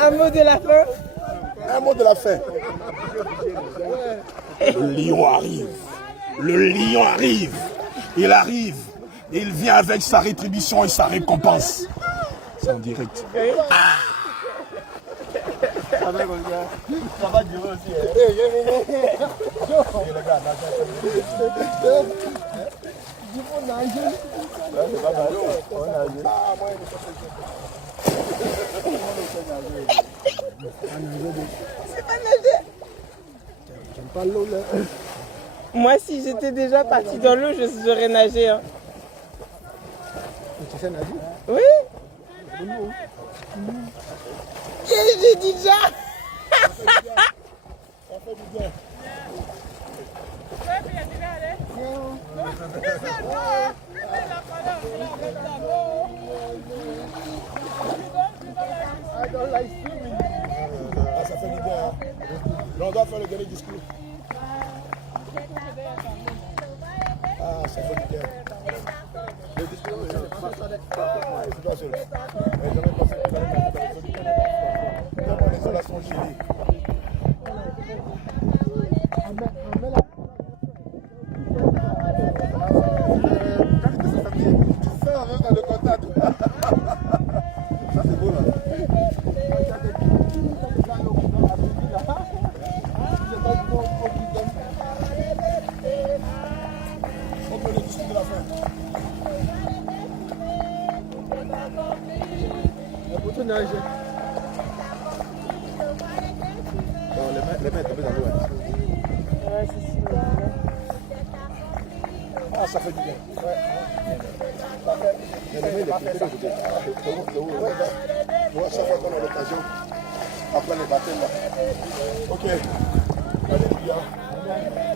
Un mot de la fin. Un mot de la fin. Le lion arrive. Le lion arrive. Il arrive. Et il vient avec sa rétribution et sa récompense. C'est en direct. Ça va durer aussi. Il faut nager. C'est pas mal. On nage. C'est pas nager. J'aime pas l'eau là. Moi, si j'étais déjà partie dans l'eau, j'aurais nagé. Hein. Tu sais nager? Oui. Et j'ai dit déjà. I don't like swimming. Ah, ça fait du bien. Hein? Là, on doit faire le dernier discours. Ah, ça fait du bien. Le discours, c'est pas seul. Mais j'en ai passé dans les relations chiliques. Tu sors même dans le contact. Ça, c'est beau là. On peut le discuter de la fin. Le poteau nage. Bon, les mains tombées dans l'eau. Ouais, c'est sûr. Ah, ça fait du bien. Ouais. Mais les mains, il est plus Ouais, chaque fois qu'on a l'occasion, après les baptêmes là. Ok. Alléluia.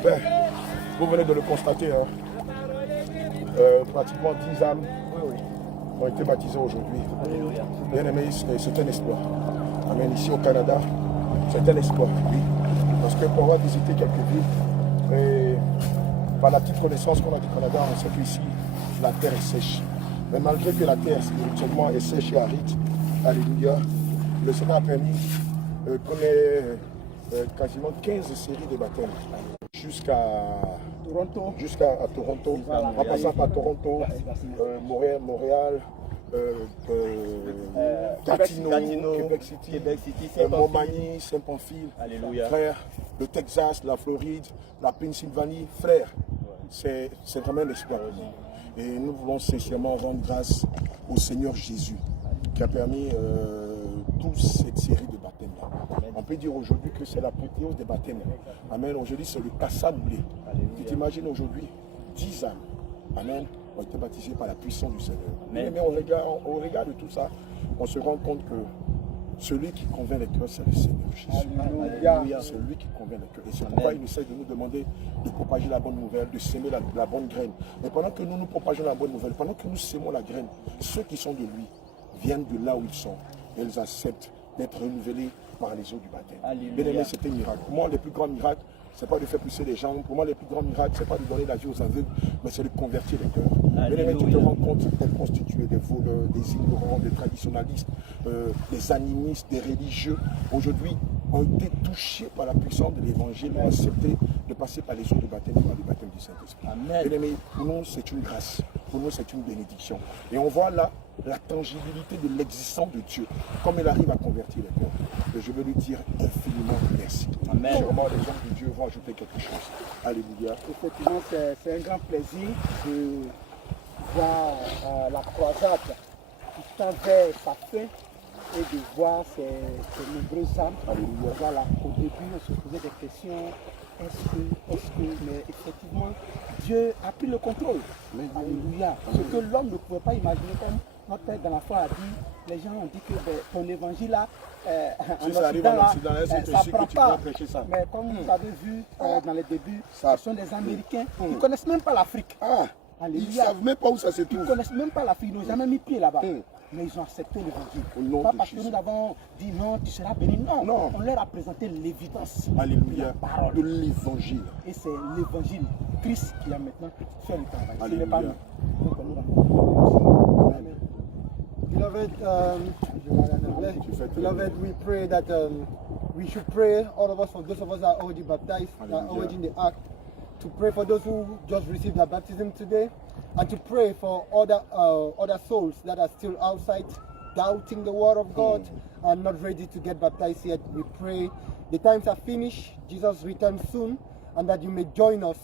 Ben, vous venez de le constater. Hein. Pratiquement 10 âmes ont été baptisées aujourd'hui. Bien aimé, c'est un espoir. Amen. Ici au Canada, c'est un espoir. Oui. Parce que pour avoir visité quelques villes, et par la petite connaissance qu'on a du Canada, on sait qu'ici, la terre est sèche. Mais malgré que la terre spirituellement est sèche et aride, alléluia, le Seigneur a permis qu'on ait quasiment 15 séries de baptêmes jusqu'à Toronto, en passant par Toronto, Montréal, Gatineau, Québec City, Montmagny, Saint-Pamphile, frère, le Texas, la Floride, la Pennsylvanie, frère, c'est vraiment l'espoir. Et nous voulons sincèrement rendre grâce au Seigneur Jésus qui a permis toute cette série de baptêmes-là. On peut dire aujourd'hui que c'est la prétéose des baptêmes. Amen. Aujourd'hui, c'est le Kassamoulé. Tu t'imagines aujourd'hui 10 âmes. Amen. Ont été baptisés par la puissance du Seigneur. Mais au regard de tout ça, on se rend compte que celui qui convainc les cœurs, c'est le Seigneur Jésus. C'est lui qui convainc les cœurs. Et c'est pourquoi il essaie de nous demander de propager la bonne nouvelle, de s'aimer la bonne graine. Et pendant que nous propageons la bonne nouvelle, pendant que nous sémons la graine, ceux qui sont de lui viennent de là où ils sont. Et ils acceptent d'être renouvelés par les eaux du baptême. Bien aimé, c'était un miracle. Pour moi, les plus grands miracles, ce n'est pas de faire pousser les gens. Pour moi, les plus grands miracles, ce n'est pas de donner la vie aux aveugles, mais c'est de convertir les cœurs. Bien aimé, tu te rends compte d'être constitué des voleurs, des ignorants, des traditionalistes, des animistes, des religieux. Aujourd'hui, ont été touchés par la puissance de l'évangile, ont accepté de passer par les eaux du baptême, par le baptême du Saint-Esprit. Bien aimé, pour nous, c'est une grâce. Pour nous, c'est une bénédiction. Et on voit là la tangibilité de l'existence de Dieu, comme il arrive à convertir les cœurs. Et je veux lui dire infiniment merci. Amen. Sûrement, les gens de Dieu vont ajouter quelque chose. Alléluia. Effectivement, c'est un grand plaisir de voir la croisade qui tend vers sa fin et de voir ces nombreuses âmes. Alléluia. Voilà, au début, on se posait des questions. Mais effectivement, Dieu a pris le contrôle. Alléluia. Ce que l'homme ne pouvait pas imaginer, comme notre Père dans la foi a dit, les gens ont dit que ton évangile là, en Occident, là, ça ne prend pas. Mais comme vous avez vu dans les débuts, ce sont des Américains qui ne connaissent même pas l'Afrique. Ils ne savent même pas où ça se trouve. Ils ne connaissent même pas l'Afrique, ils n'ont jamais mis pied là-bas. Mais ils ont accepté l'évangile. Pas parce que nous avons dit non, tu seras béni. Non, on leur a présenté l'évidence. Alléluia. De l'évangile. Et c'est l'évangile. Christ qui a maintenant fait le travail. Alléluia. Ce n'est pas nous. Donc nous Amen. Beloved, we pray that we should pray, all of us, for those of us that are already baptized, that are already in the act, to pray for those who just received their baptism today, and to pray for other souls that are still outside, doubting the word of God and not ready to get baptized yet. We pray the times are finished, Jesus returns soon, and that you may join us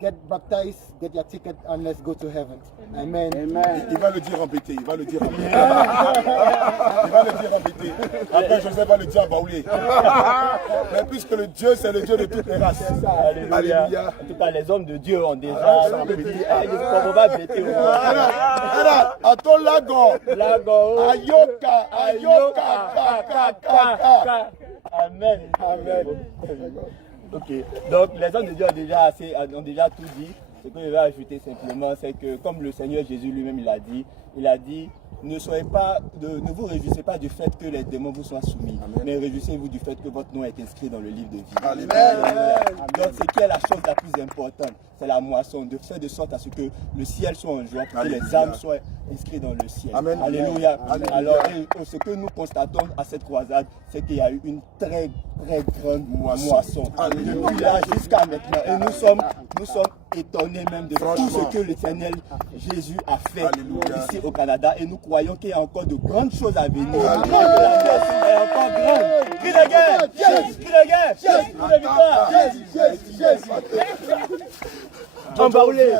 get baptized, get your ticket, and let's go to heaven. Amen. Il va le dire en BT, il va le dire en BT. Il va le dire en BT. Après, Joseph va le dire en baoulé. Mais puisque le Dieu, c'est le Dieu de toutes les races. Alléluia. En tout cas, les hommes de Dieu ont déjà dit, il faut pas BT. À ton lago. Ayoka. Amen. Amen. Ok. Donc, les hommes de Dieu ont déjà tout dit. Ce que je vais ajouter simplement, c'est que comme le Seigneur Jésus lui-même il a dit, ne vous réjouissez pas du fait que les démons vous soient soumis, mais réjouissez-vous du fait que votre nom est inscrit dans le livre de vie. Amen. Donc, ce qui est la chose la plus importante, c'est la moisson, de faire de sorte à ce que le ciel soit en joie, que les âmes soient inscrites dans le ciel. Amen. Alléluia. Amen. Alors, ce que nous constatons à cette croisade, c'est qu'il y a eu une très grande moisson. Depuis là jusqu'à maintenant. Et nous sommes étonnés même de tout ce que l'Éternel Jésus a fait ici au Canada. Et nous croyons qu'il y a encore de grandes choses à venir. La messe est encore grande. Cri de guerre! Cri de guerre! Cri de victoire! En baoulé.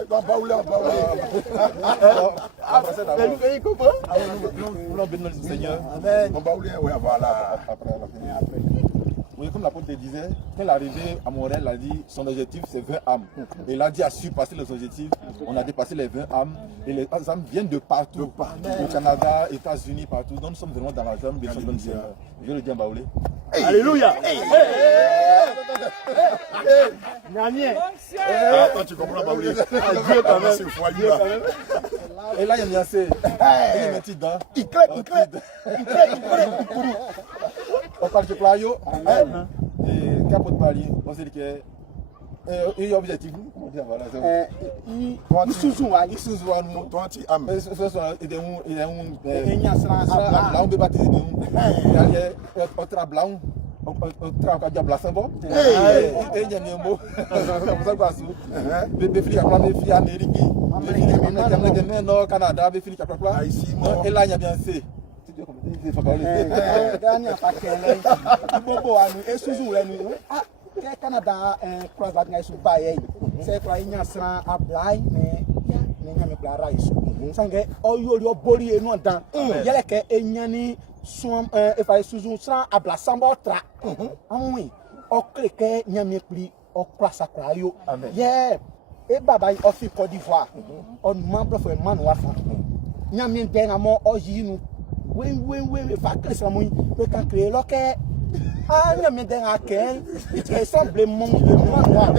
Nous voulons bénir le Seigneur. En baoulé, oui, voilà. Oui, comme l'apôtre disait, quand il est arrivé à Montréal, il a dit son objectif c'est 20 âmes. Et il a dit à surpasser les objectifs, on a dépassé les 20 âmes. Et les âmes viennent de partout. Au Canada, États-Unis, partout. Donc nous sommes vraiment dans la zone des choses de Seigneur. Je vais le dire en baoulé. Alléluia. Attends, tu comprends baoulé. Dieu quand même. Et là, il y a un assez. Il y a un petit dent. Il crée. On parle de playo. Et capot de palier. On sait que. Il y a un objectif. Il sous-joue à nous. Toi, tu aimes. Il est un. Là, on peut baptiser. Il y a un trablanc. On travaille à Blassembo. Et il y a un mot. Comme ça, quoi. Bébé Fili a plein de filles américaines. Bébé Fili a plein de filles au Canada. Bébé Fili a plein de filles. Et là, il y a bien C. Canada croisade ngai suba yei se kwa inya sra ablai me nya me blara isu sange oyori obori enu dan yele ke enyani som e fa isuzu sra abla sambo tra anwi okreke nya me pli okra sakra yo ye e baba ofi Côte d'Ivoire on membre for man wa fa nya me den amo oyi nu we fa kresa mo we kan créer loke ah, il y a des gens qui ressemblent mon noir.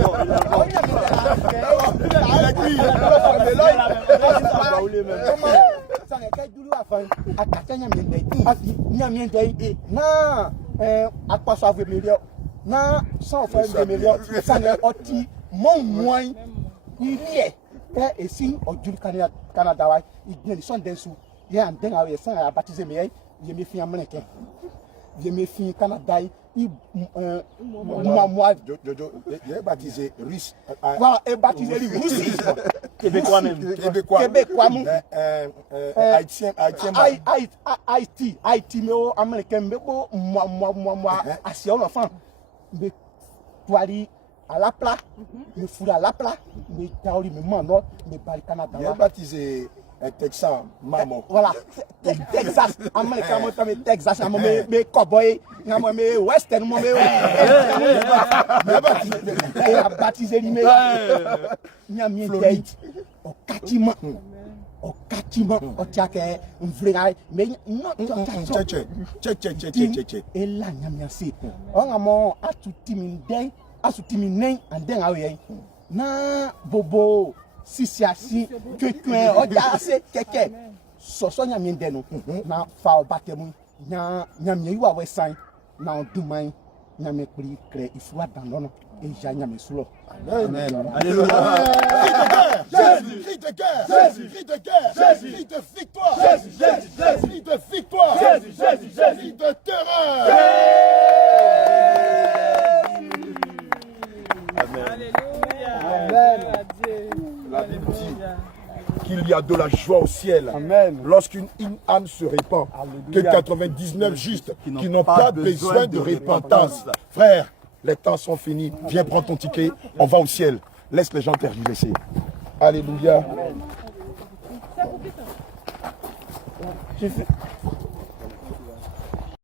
Je me suis Canada, il est baptisé russe. Voilà, est baptisé russe. Québécois même. Québécois même. Haïtien. Haïti, mais américain, mais moi, assis en enfant. Mais toi, à la plat, me fout à la plat, mais t'as eu me mando, mais pas le Canada. Il est baptisé. Texas, maman. Voilà, Texas, Américain, Texas, mais cowboy, mais western, mais baptisé lui, mais au Katima, au Tchake, un vrai, mais non, et là, c'est on a mon à tout timide, à tout timide, en dingue, na bobo. Si que oja se keke so nya mi ndenu na fa obatemu nya mi yiwa we san na oduman nya me pri kre ifu adandono e ja nya me sulo. Amen. Alléluia. Jésus, cri de guerre. Jésus, cri de guerre. Jésus, cri de victoire. Jésus, cri de victoire. Jésus, cri de terreur. Amen. Amen. La Bible dit qu'il y a de la joie au ciel lorsqu'une âme se répand, que 99 justes qui n'ont pas besoin de repentance. Frère, les temps sont finis. Viens prendre ton ticket, on va au ciel. Laisse les gens tergiverser. Alléluia. Je fais-